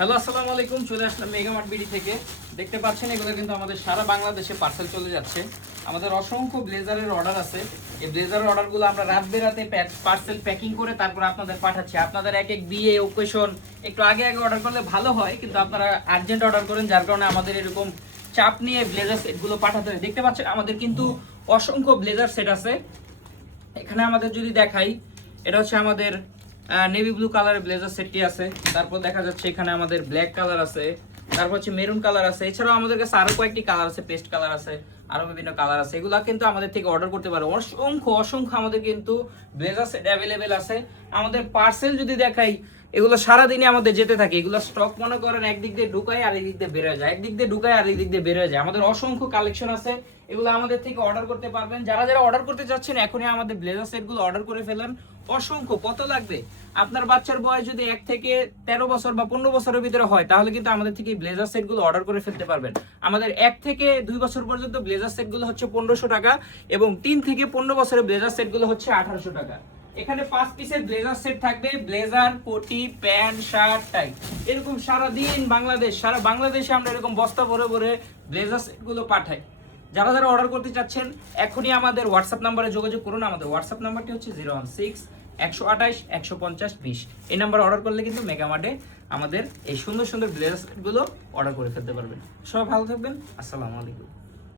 Hello আসসালামু আলাইকুম, চলে আসলাম মেগামার্ট বিডি থেকে। দেখতে পাচ্ছেন এগুলো কিন্তু আমাদের সারা বাংলাদেশে পার্সেল চলে যাচ্ছে। আমাদের অসংখ্য ব্লেজারের অর্ডার আছে। এই ব্লেজারের অর্ডারগুলো আমরা রাত বেরাতে পার্সেল প্যাকিং করে তারপর আপনাদের পাঠাচ্ছি। আপনাদের এক এক বিয়ে ওকেশন একটু আগে আগে অর্ডার করলে ভালো হয়, কিন্তু আপনারা আর্জেন্ট অর্ডার করেন, যার কারণে আমাদের এরকম চাপ নিয়ে ব্লেজার সেটগুলো পাঠাতে হয়। দেখতে পাচ্ছেন আমাদের কিন্তু অসংখ্য ব্লেজার সেট আছে। এখানে আমাদের যদি দেখাই, এটা হচ্ছে আমাদের নেভি ব্লু কালারের ব্লেজার সেটটি আছে। তারপর দেখা যাচ্ছে এখানে আমাদের ব্ল্যাক কালার আছে, তারপর হচ্ছে মেরুন কালার আছে। এছাড়াও আমাদের কাছে আরো কয়েকটি কালার আছে, পেস্ট কালার আছে, আরো বিভিন্ন কালার আছে। এগুলা কিন্তু আমাদের থেকে অর্ডার করতে পারো। অসংখ্য অসংখ্য আমাদের কিন্তু ব্লেজার সেট অ্যাভেলেবেল আছে। আমাদের পার্সেল যদি দেখাই, এগুলো সারাদিনই আমাদের যেতে থাকে। এগুলো স্টক মনে করেন একদিক দিয়ে ঢুকায় আর একদিক দিয়ে বের হয়ে যায়, একদিক দিয়ে ঢুকায় আর একদিক দিয়ে বের হয়ে যায়। আমাদের অসংখ্য কালেকশন আছে, এগুলো আমাদের থেকে অর্ডার করতে পারবেন। যারা যারা অর্ডার করতে চাচ্ছেন এখনই আমাদের ব্লেজার সেটগুলো অর্ডার করে ফেলেন। অসংখ্য কত লাগবে, আপনার বাচ্চার বয়স যদি 1 থেকে 13 বছর বা 15 বছরের ভিতরে হয়, তাহলে কিন্তু আমাদের থেকে ব্লেজার সেটগুলো অর্ডার করে ফেলতে পারবেন। আমাদের 1 থেকে 2 বছর পর্যন্ত ব্লেজার সেটগুলো হচ্ছে 1500 টাকা, এবং 3 থেকে 15 বছরের ব্লেজার সেটগুলো হচ্ছে 1800 টাকা। এখানে 5 পিসের ব্লেজার সেট থাকবে, ব্লেজার, কোটি, প্যান্ট, শার্ট, টাই, এরকম সারাদিন সারা বাংলাদেশে আমরা এরকম বস্তা ভরে ভরে ব্লেজার সেটগুলো পাঠাই। যারা যারা অর্ডার করতে চাচ্ছেন এখনই আমাদের হোয়াটসঅ্যাপ নাম্বারে যোগাযোগ করুন। আমাদের হোয়াটসঅ্যাপ নাম্বারটি হচ্ছে 016-128-150-20। এই নাম্বারে অর্ডার করলে কিন্তু মেগামার্টে আমাদের এই সুন্দর সুন্দর ব্লেজার সেটগুলো অর্ডার করে ফেলতে পারবেন। সবাই ভালো থাকবেন, আসসালামু আলাইকুম।